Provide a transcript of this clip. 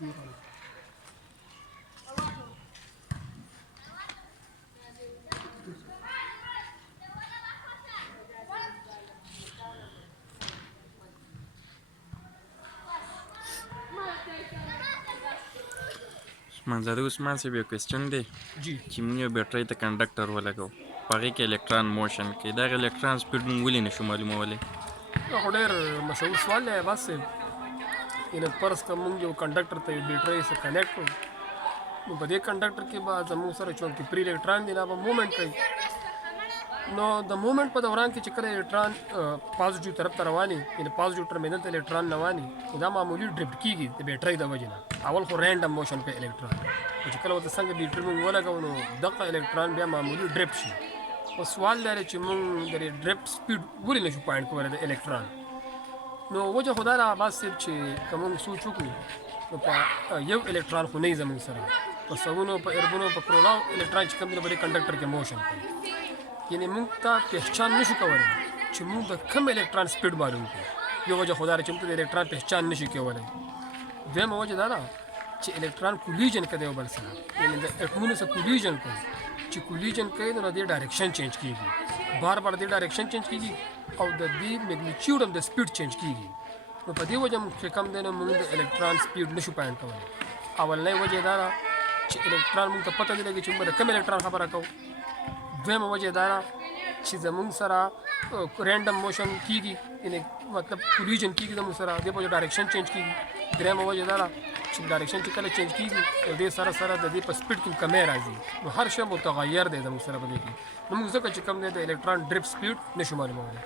منځاده عثمان صاحب یو کوېسچن دی جی چې موږ یو بیټرۍ ته کنډکټر ولګوو په هغې کې الکتران موشن کوي دغه الکتران سپیډ موږ ولې نشو معلومولی؟ دا خو ډېر مشهور سوال دی عباس صاحب. یعنې فرض که موږ یو کنډکټر ته یو بیټرۍ سره کنیکټ کړو نو په دې کنډکټر کې به زموږ سره چونکې پري الکتران دي دا به مومنټ کوي. نو د مومنټ په دوران کې چې کله الکتران پازیټیو طرف ته رواني یعنې پازیټیو ټرمینل ته الکتران رواني نو دا معمولي ډریفټ کېږي د بیټرۍ د وجې نه. اول خو رینډم موشن کوي الکتران چې کله ورته څنګه بیټرۍ موږ ولګوو نو دغه الکتران بیا معمولي ډریفټ شي. خو سوال دا دی چې موږ د ډریفټ سپیډ ولې نشو پاینټ کولی د الکتران؟ نو وجه خو دا ده عباس صاحب چې که موږ سوچ وکړو نو په یو الکتران خو نه وي زموږ سره په سوونو په اربونو په کروڑاو الکتران چې کوم دی په دې کنډکټر کې موشن کوي. یعنې موږ ته پہچان نشو کولی چې موږ د کم الکتران سپیډ معلوم کړو. یو وجه خو دا ده چې موږ د الکتران پہچان نشي کولی. دویمه وجه دا ده چې الکتران کولیژن کوي یو بل سره یعنې د اټمونو سره کولیژن کوي. چې کولیژن کوي نو د دې ډایرکشن چینج کېږي بار بار د ډایرکشن چینج کېږي او د دې میګنیچیوډ هم د سپیډ چینج کېږي. نو په دې وجه چې کوم دی نو موږ د الکتران سپیډ نشو پاینټ کولی. اولنۍ وجه دا ده چې الکتران موږ ته پته نه لګي چې موږ د کم الکتران خبره کوو. دویمه وجه دا ده چې زموږ سره رینډم موشن کېږي یعنې مطلب کولیژن کېږي زموږ سره دې په وجه ډایرکشن چینج کېږي. درېیمه وجه دا ده چې ډایرکشن چې کله چینج کېږي نو دې سره سره د دې په سپیډ کې کمی راځي. نو هر شی متغیر دی زموږ سره په دې کې. نو موږ ځکه چې کوم دی د الکتران ډریفټ سپیډ نشو معلومولی.